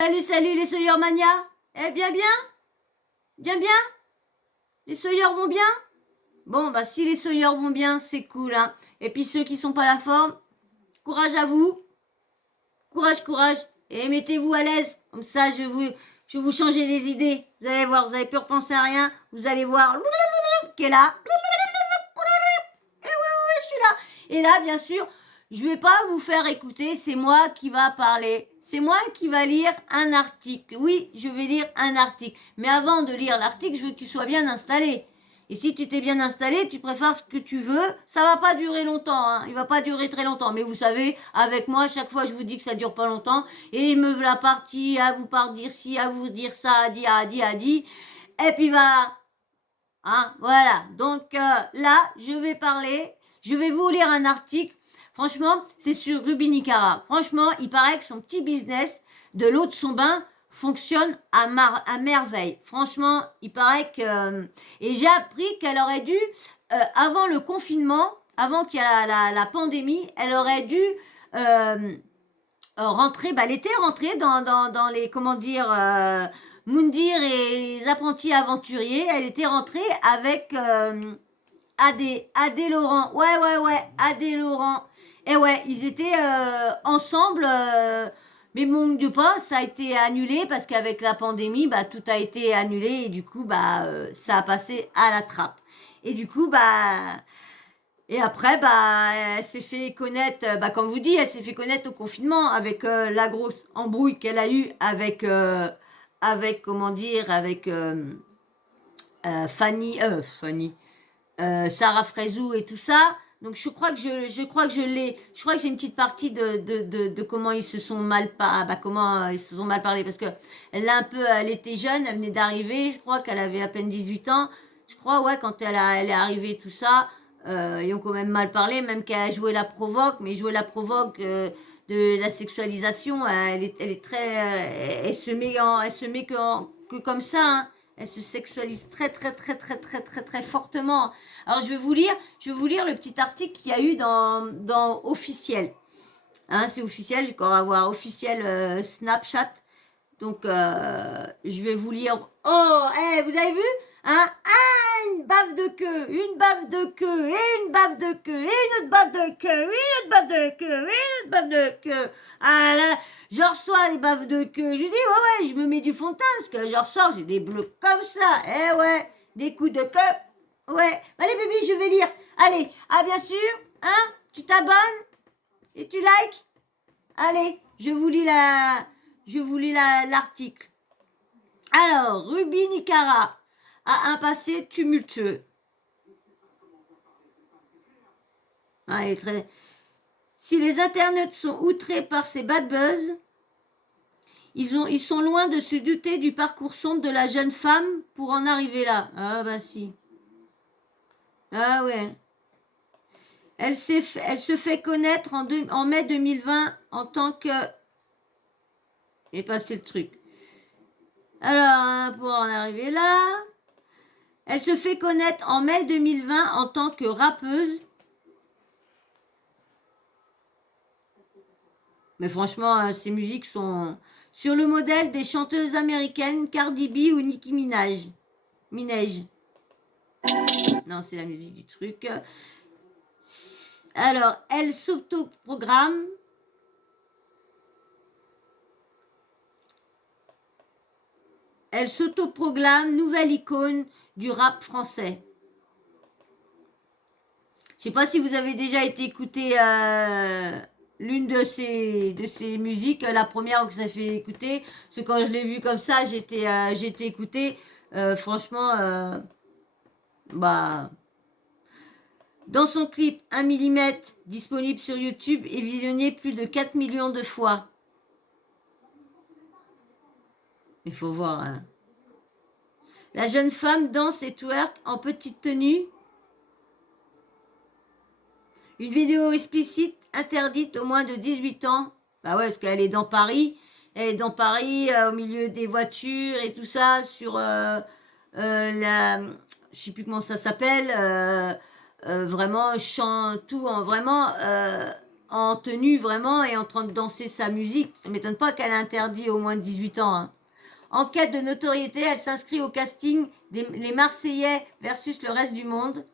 Salut, salut les Sawyer Mania. Eh bien, bien. Bien, bien. Les Sawyer vont bien. Bon, bah si les Sawyer vont bien, c'est cool. Hein. Et puis ceux qui sont pas à la forme, courage à vous. Courage, courage. Et mettez-vous à l'aise. Comme ça, je vais vous changer les idées. Vous allez voir, vous avez pu repenser à rien. Vous allez voir qui est là. Et ouais, je suis là. Et là, bien sûr, je vais pas vous faire écouter, c'est moi qui va parler. C'est moi qui va lire un article. Oui, je vais lire un article. Mais avant de lire l'article, je veux que tu sois bien installé. Et si tu t'es bien installé, tu préfères ce que tu veux, ça va pas durer longtemps. Hein. Il va pas durer très longtemps. Mais vous savez, avec moi, chaque fois, je vous dis que ça dure pas longtemps. Et me voilà partie à vous par dire ci, à vous dire ça, à dit. Et puis bah, hein, voilà. Donc là, je vais vous lire un article. Franchement, c'est sur Ruby Nicara. Franchement, il paraît que son petit business de l'eau de son bain fonctionne à merveille. Franchement, il paraît que... et j'ai appris qu'elle aurait dû, avant le confinement, avant qu'il y ait la pandémie, elle aurait dû rentrer, bah, elle était rentrée dans les, comment dire, Moundir et les apprentis aventuriers. Elle était rentrée avec Adé Laurent. Ouais, Adé Laurent. Et ouais, ils étaient ensemble. Mais bon, de pas, ça a été annulé parce qu'avec la pandémie, bah, tout a été annulé et du coup, bah, ça a passé à la trappe. Et du coup, bah, et après, bah, elle s'est fait connaître, bah, comme vous dit, elle s'est fait connaître au confinement avec la grosse embrouille qu'elle a eue avec comment dire, avec Fanny, Sarah Frézou et tout ça. Donc je crois que je crois que j'ai une petite partie de comment ils se sont comment ils se sont mal parlé parce que elle était jeune, elle venait d'arriver, je crois qu'elle avait à peine 18 ans. Je crois, ouais, quand elle est arrivée, tout ça, ils ont quand même mal parlé, même qu'elle a joué la provoque, mais jouer la provoque de la sexualisation, elle est très, elle se met que comme ça, hein. Elle se sexualise très fortement. Alors je vais vous lire le petit article qu'il y a eu dans Officiel. Hein, c'est officiel, je vais encore avoir officiel Snapchat. Donc je vais vous lire. Oh, hey, vous avez vu? Hein? Ah, une baffe de queue, une baffe de queue, et une baffe de queue, et une autre baffe de queue, et une autre baffe de queue, et une autre baffe de queue. Ah là, je reçois des baffes de queue. Je dis, ouais, je me mets du fond de teint, parce que je ressors, j'ai des bleus comme ça. Eh ouais, des coups de queue. Ouais. Allez, bébé, je vais lire. Allez, ah, bien sûr, hein? Tu t'abonnes et tu likes? Allez, je vous lis l'article. Alors, Ruby Nicara a un passé tumultueux. Ah, si les internautes sont outrés par ces bad buzz, ils sont loin de se douter du parcours sombre de la jeune femme pour en arriver là. Ah bah si. Ah ouais. Elle se fait connaître en mai 2020 en tant que... Et passer le truc. Alors, pour en arriver là... Elle se fait connaître en mai 2020 en tant que rappeuse. Mais franchement, ses musiques sont sur le modèle des chanteuses américaines Cardi B ou Nicki Minaj. Non, c'est la musique du truc. Alors, elle s'autoprogramme. Elle s'autoproclame nouvelle icône du rap français. Je sais pas si vous avez déjà été écouter l'une de ces musiques, la première que ça fait écouter. Parce que quand je l'ai vue comme ça, j'ai été écouter. Franchement, bah, dans son clip 1 mm, disponible sur YouTube et visionné plus de 4 millions de fois. Il faut voir. Hein. La jeune femme danse et twerk en petite tenue. Une vidéo explicite interdite aux moins de 18 ans. Bah ouais, parce qu'elle est dans Paris. Elle est dans Paris, au milieu des voitures et tout ça, sur la... Je sais plus comment ça s'appelle. Vraiment, chant, tout, vraiment... en tenue vraiment et en train de danser sa musique. Ça ne m'étonne pas qu'elle a interdit au moins de 18 ans. Hein. En quête de notoriété, elle s'inscrit au casting des les Marseillais versus le reste du monde.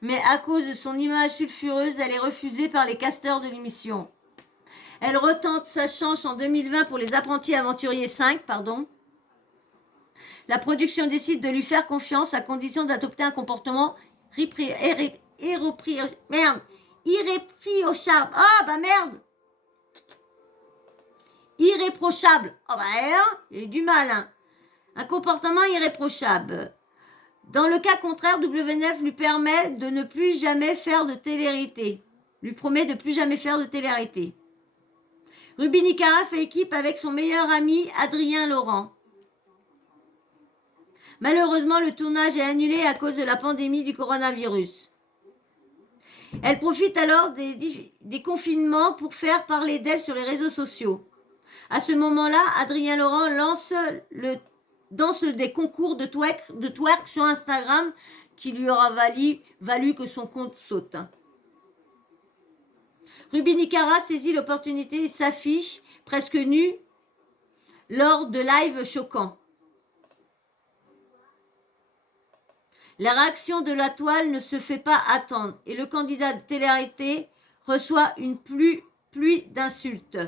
Mais à cause de son image sulfureuse, elle est refusée par les casteurs de l'émission. Elle retente sa chance en 2020 pour les apprentis aventuriers 5, pardon. La production décide de lui faire confiance à condition d'adopter un comportement irréprochable. Ah bah merde. Irréprochable. Oh bah hein, il y a eu du mal. Hein. Un comportement irréprochable. Dans le cas contraire, W9 lui permet de ne plus jamais faire de télé-réalité. Lui promet de plus jamais faire de télé-réalité. Ruby Nicara fait équipe avec son meilleur ami Adrien Laurent. Malheureusement, le tournage est annulé à cause de la pandémie du coronavirus. Elle profite alors des confinements pour faire parler d'elle sur les réseaux sociaux. À ce moment-là, Adrien Laurent lance des concours de twerk sur Instagram qui lui aura valu que son compte saute. Ruby Nicara saisit l'opportunité et s'affiche presque nue lors de lives choquants. La réaction de la toile ne se fait pas attendre et le candidat de télé-réalité reçoit une pluie d'insultes.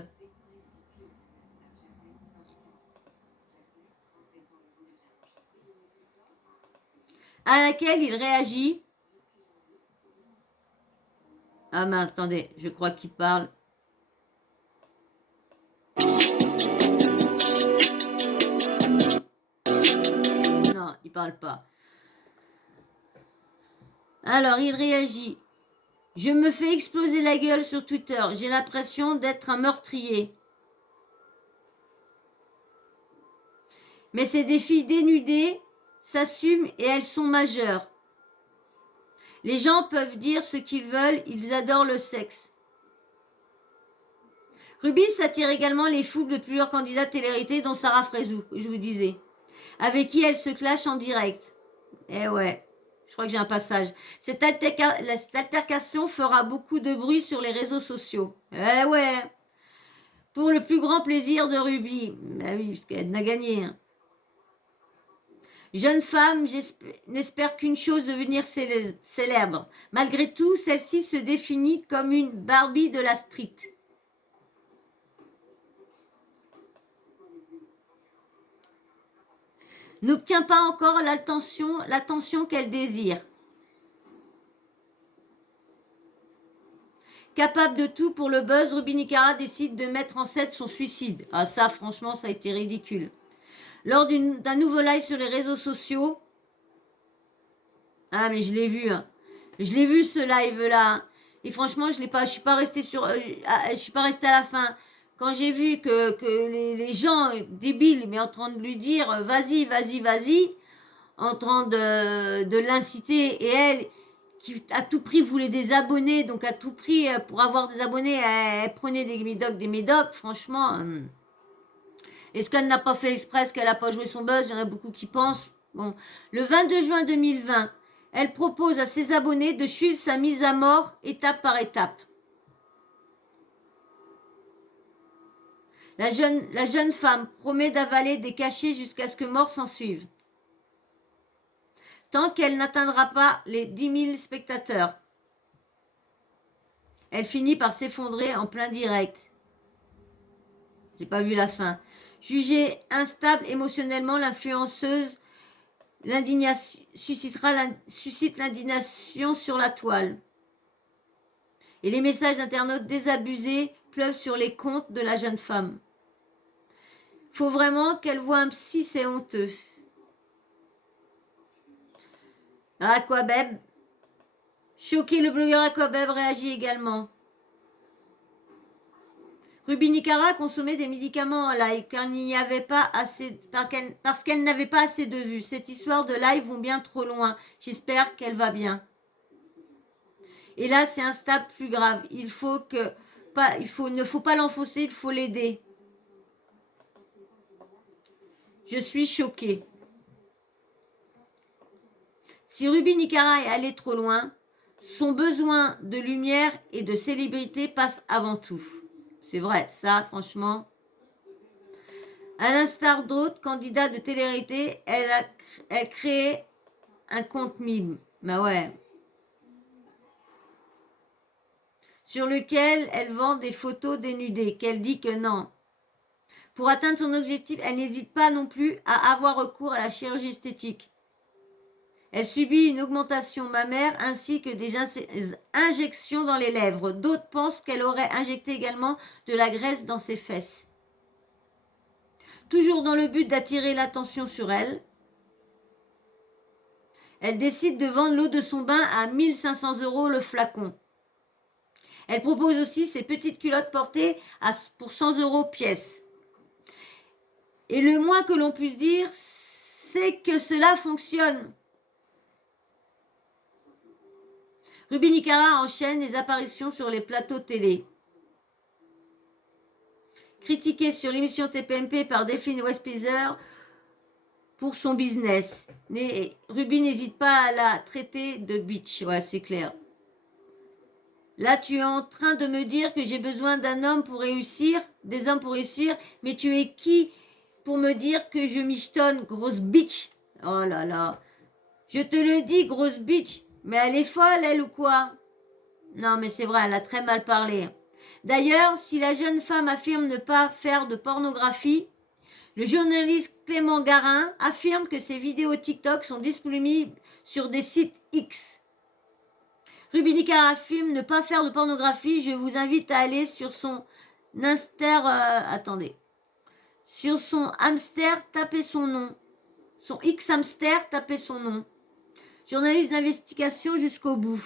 À laquelle il réagit. Ah mais attendez, je crois qu'il parle. Non, il parle pas. Alors, il réagit. Je me fais exploser la gueule sur Twitter. J'ai l'impression d'être un meurtrier. Mais c'est des filles dénudées, s'assument et elles sont majeures. Les gens peuvent dire ce qu'ils veulent, ils adorent le sexe. Ruby s'attire également les foules de plusieurs candidats télé-réalité, dont Sarah Frézou, je vous disais, avec qui elle se clash en direct. Eh ouais. Je crois que j'ai un passage. Cette altercation fera beaucoup de bruit sur les réseaux sociaux. Eh ouais. Pour le plus grand plaisir de Ruby. Ben oui, parce qu'elle n'a gagné. Hein. Jeune femme, n'espère qu'une chose, devenir célèbre. Malgré tout, celle-ci se définit comme une Barbie de la street. N'obtient pas encore l'attention qu'elle désire. Capable de tout pour le buzz, Ruby Nicara décide de mettre en scène son suicide. Ah ça, franchement, ça a été ridicule. Lors d'un nouveau live sur les réseaux sociaux. Ah mais je l'ai vu. Hein. Je l'ai vu ce live-là. Et franchement, je suis pas restée je suis pas restée à la fin. Quand j'ai vu que les gens débiles, mais en train de lui dire vas-y, vas-y, vas-y, en train de l'inciter, et elle qui à tout prix voulait des abonnés, donc à tout prix pour avoir des abonnés, elle prenait des médocs, franchement. Est-ce qu'elle n'a pas fait exprès, qu'elle n'a pas joué son buzz? Il y en a beaucoup qui pensent. Bon, le 22 juin 2020, elle propose à ses abonnés de suivre sa mise à mort étape par étape. La jeune femme promet d'avaler des cachets jusqu'à ce que mort s'en suive. Tant qu'elle n'atteindra pas les 10 000 spectateurs. Elle finit par s'effondrer en plein direct. J'ai pas vu la fin. Jugée instable émotionnellement, l'influenceuse suscite l'indignation sur la toile. Et les messages d'internautes désabusés pleuvent sur les comptes de la jeune femme. Faut vraiment qu'elle voie un psy, c'est honteux. Aquabeb. Choqué, le blogueur Aquabeb réagit également. Ruby Nicara consommait des médicaments en live parce qu'elle n'avait pas assez de vues. Cette histoire de live vont bien trop loin. J'espère qu'elle va bien. Et là, c'est un stade plus grave. Il ne faut pas l'enfoncer, il faut l'aider. Je suis choquée. Si Ruby Nicara est allée trop loin, Son besoin de lumière et de célébrité passe avant tout. C'est vrai, ça, franchement. À l'instar d'autres candidats de télé-réalité, elle crée un compte mime. Bah ouais. Sur lequel elle vend des photos dénudées, qu'elle dit que non. Pour atteindre son objectif, elle n'hésite pas non plus à avoir recours à la chirurgie esthétique. Elle subit une augmentation mammaire ainsi que des injections dans les lèvres. D'autres pensent qu'elle aurait injecté également de la graisse dans ses fesses. Toujours dans le but d'attirer l'attention sur elle, elle décide de vendre l'eau de son bain à 1 500 € le flacon. Elle propose aussi ses petites culottes portées pour 100 € pièce. Et le moins que l'on puisse dire, c'est que cela fonctionne. Ruby Nicara enchaîne les apparitions sur les plateaux télé. Critiquée sur l'émission TPMP par Delphine Westpizer pour son business. Ruby n'hésite pas à la traiter de bitch. Ouais, c'est clair. Là, tu es en train de me dire que j'ai besoin d'un homme pour réussir, des hommes pour réussir, mais tu es qui pour me dire que je michetonne, grosse bitch? Oh là là. Je te le dis, grosse bitch. Mais elle est folle, elle, ou quoi? Non, mais c'est vrai, elle a très mal parlé. D'ailleurs, si la jeune femme affirme ne pas faire de pornographie, le journaliste Clément Garin affirme que ses vidéos TikTok sont disponibles sur des sites X. Ruby Nicara affirme ne pas faire de pornographie. Je vous invite à aller sur son attendez. Sur son hamster, tapez son nom. Son X hamster, tapez son nom. Journaliste d'investigation jusqu'au bout.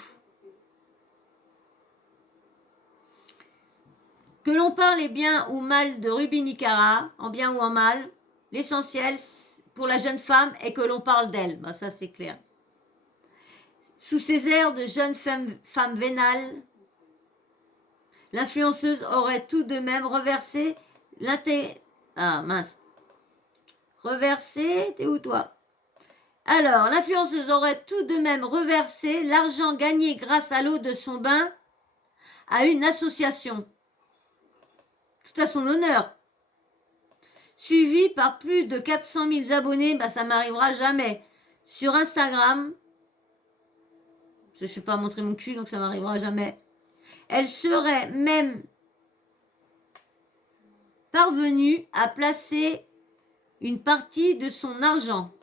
Que l'on parle bien ou mal de Ruby Nicara, en bien ou en mal, l'essentiel pour la jeune femme est que l'on parle d'elle. Ben, ça, c'est clair. Sous ses airs de jeune femme vénale, l'influenceuse aurait tout de même reversé Reversé, t'es où toi? Alors, l'influenceuse aurait tout de même reversé l'argent gagné grâce à l'eau de son bain à une association. Tout à son honneur. Suivi par plus de 400 000 abonnés, bah ça m'arrivera jamais. Sur Instagram, je ne vais pas montrer mon cul, donc ça m'arrivera jamais. Elle serait même parvenue à placer une partie de son argent.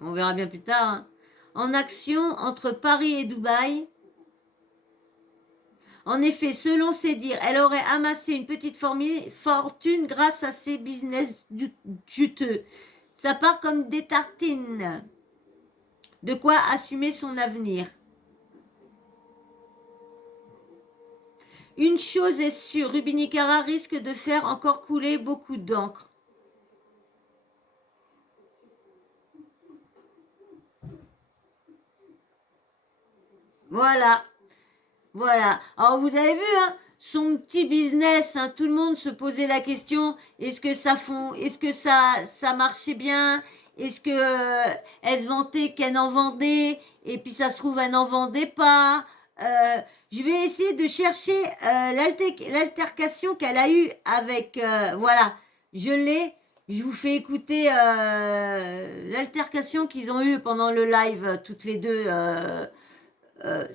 On verra bien plus tard. Hein. En action entre Paris et Dubaï. En effet, selon ses dires, elle aurait amassé une petite fortune grâce à ses business juteux. Ça part comme des tartines. De quoi assumer son avenir. Une chose est sûre, Ruby Nicara risque de faire encore couler beaucoup d'encre. Voilà. Voilà. Alors vous avez vu, hein, son petit business, hein, tout le monde se posait la question, est-ce que ça marchait bien? Est-ce que elle se vantait qu'elle en vendait? Et puis ça se trouve, elle n'en vendait pas. Je vais essayer de chercher l'altercation qu'elle a eue avec... voilà, je l'ai. Je vous fais écouter l'altercation qu'ils ont eue pendant le live, toutes les deux.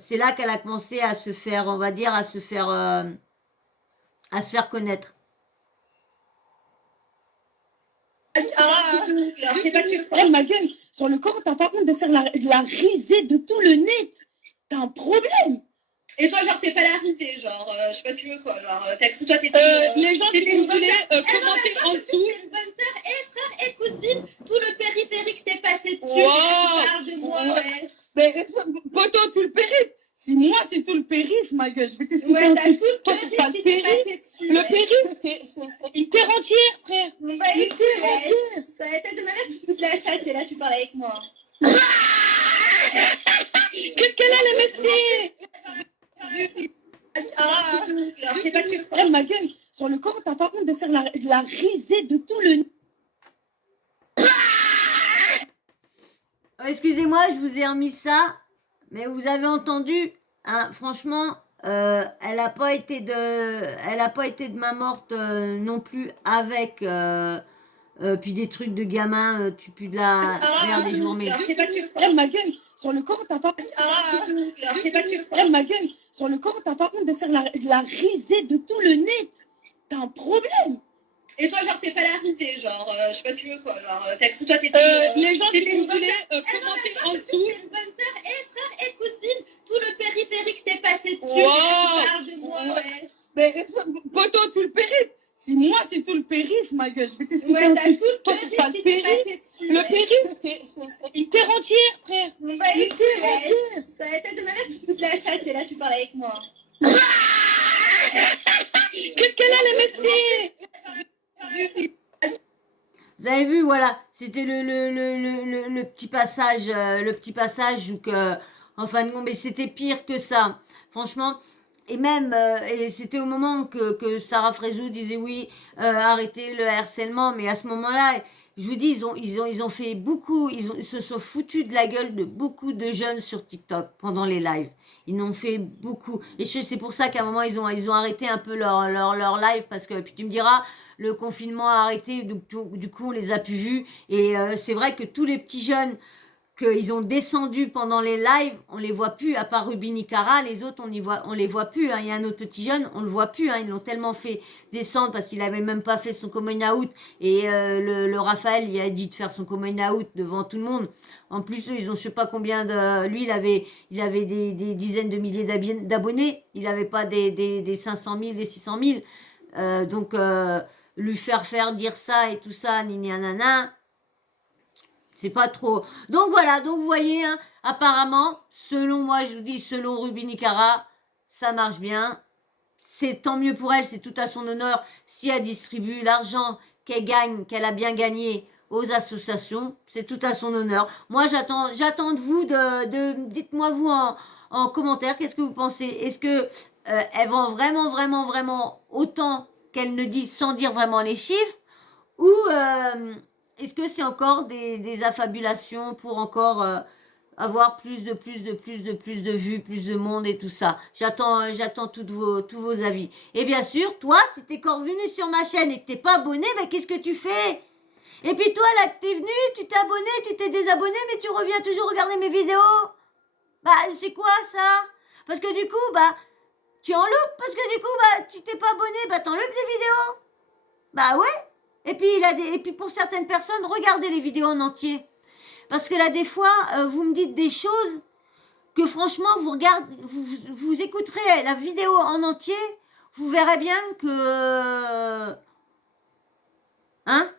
C'est là qu'elle a commencé à se faire, on va dire, à se faire connaître. C'est pas que ma gueule, sur le corps, t'as pas honte de faire la risée de tout le net. T'as un problème. Et toi, genre, t'es pas la risée, genre, je sais pas, tu veux quoi, genre, t'as cru toi, t'es les gens qui voulaient commenter en dessous. Une bonne sœur, et frère, et cousine, tout le périphérique t'est passé dessus. Wow. Tu parles de moi, ouais. Mais, poto, tout le périph'. Si moi, c'est tout le périph', ma gueule, je vais t'expliquer. Ouais, t'as tout le toi, c'est pas le périph'. Le périph', c'est une terre entière, frère. Bah, une terre entière. T'as la tête de ma mère, tu peux te la chatte, et là, tu parles avec moi. Qu'est-ce qu'elle a, la MST? C'est pas que ma gueule, sur le corps, t'as pas honte de faire la risée de tout le... Excusez-moi, je vous ai remis ça, mais vous avez entendu, hein, franchement, elle n'a pas été de main morte non plus avec puis des trucs de gamin, tu pues de la... Regardez, je vous remets. Alors, c'est pas que... Eh, ma gueule, sur le corps, t'as pas... Alors, c'est pas que... Eh, ma gueule, sur le corps, t'as pas honte de faire la risée de tout le net. T'as un problème. Et toi, genre, t'es pas la risée, genre, je sais pas, tu veux quoi, genre, t'as cru, toi, t'es... Les gens qui t'es une voulaient bonne commenter sœur, en t'es dessous. une bonne sœur, et frère, et cousine, tout le périphérique t'est passé dessus. Wow. Tu parles de moi, ouais. Mais, poto, tout le périph'. Si moi, c'est tout le périph', ma gueule, je vais t'expliquer Ouais, un t'as truc. tout le Toi, c'est pas le périphérique qui t'est périph'. passé dessus. Le périph', c'est une terre entière, frère. Bah, Une écoute, terre ouais, entière. ça va être de ma mère, tu peux te la chatte, et là, tu parles avec moi. Qu'est-ce qu'elle a, la messie? Vous avez vu, voilà, c'était le petit passage où que, en fin de compte, mais c'était pire que ça, franchement. Et même, et c'était au moment que Sarah Frézou disait oui, arrêtez le harcèlement, mais à ce moment-là, je vous dis, ils ont fait beaucoup, ils se sont foutus de la gueule de beaucoup de jeunes sur TikTok pendant les lives. Ils en ont fait beaucoup. Et c'est pour ça qu'à un moment, ils ont arrêté un peu leur live, parce que, puis tu me diras, le confinement a arrêté, donc du coup, on les a plus vus. Et c'est vrai que tous les petits jeunes qu'ils ont descendu pendant les lives, on les voit plus, à part Ruby Nicara, les autres, on les voit plus, hein. Il y a un autre petit jeune, on le voit plus, hein. Ils l'ont tellement fait descendre parce qu'il avait même pas fait son coming out, et le Raphaël, il a dit de faire son coming out devant tout le monde. En plus, eux, ils ont je sais pas combien de... Lui, il avait des dizaines de milliers d'abonnés, il avait pas des 500 000, des 600 000. Donc, lui faire dire ça et tout ça, nini nanana, c'est pas trop. Donc voilà, donc vous voyez, hein, apparemment, selon moi, je vous dis, selon Ruby Nicara, ça marche bien. C'est tant mieux pour elle, c'est tout à son honneur si elle distribue l'argent qu'elle gagne, qu'elle a bien gagné aux associations. C'est tout à son honneur. Moi, j'attends de vous dites-moi vous en commentaire, qu'est-ce que vous pensez? Est-ce que elles vend vraiment autant qu'elles ne disent sans dire vraiment les chiffres? Ou est-ce que c'est encore des affabulations pour encore avoir plus de vues, plus de monde et tout ça? J'attends tous vos avis. Et bien sûr, toi, si t'es encore venu sur ma chaîne et que t'es pas abonné, ben qu'est-ce que tu fais? Et puis toi, là que t'es venu, tu t'es abonné, tu t'es désabonné, mais tu reviens toujours regarder mes vidéos. Bah, c'est quoi ça? Parce que du coup, bah, tu en loupes, parce que du coup, bah, tu t'es pas abonné, bah, t'en loupes des vidéos. Bah ouais. Et puis pour certaines personnes, regardez les vidéos en entier. Parce que là, des fois, vous me dites des choses que franchement, vous écouterez la vidéo en entier, vous verrez bien que... Hein?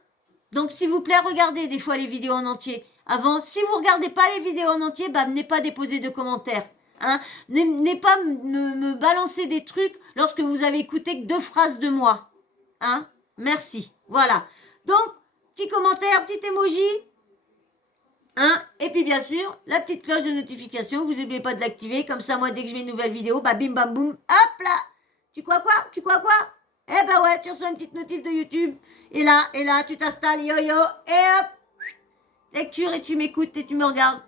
Donc, s'il vous plaît, regardez des fois les vidéos en entier. Avant, si vous regardez pas les vidéos en entier, bah, venez pas déposer de commentaires. Hein? Venez pas me balancer des trucs lorsque vous avez écouté que 2 phrases de moi. Hein? Merci. Voilà. Donc, petit commentaire, petit emoji. Hein? Et puis, bien sûr, la petite cloche de notification. Vous n'oubliez pas de l'activer. Comme ça, moi, dès que je mets une nouvelle vidéo, bah, bim, bam, boum. Hop là. Tu crois quoi? Eh ben ouais, tu reçois une petite notif de YouTube. Et là, tu t'installes, yo, yo. Et hop. Lecture, et tu m'écoutes et tu me regardes.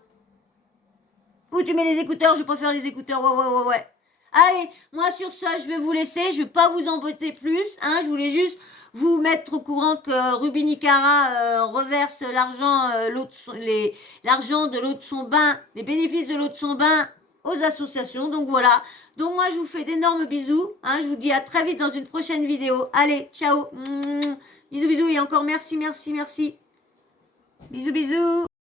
Ou tu mets les écouteurs. Je préfère les écouteurs. Ouais. Allez, moi sur ça, je vais vous laisser. Je vais pas vous embêter plus. Hein, je voulais juste vous mettre au courant que Ruby Nicara reverse l'argent de l'eau de son bain, les bénéfices de l'eau de son bain aux associations. Donc voilà. Donc moi, je vous fais d'énormes bisous. Hein, je vous dis à très vite dans une prochaine vidéo. Allez, ciao. Bisous et encore merci. Bisous.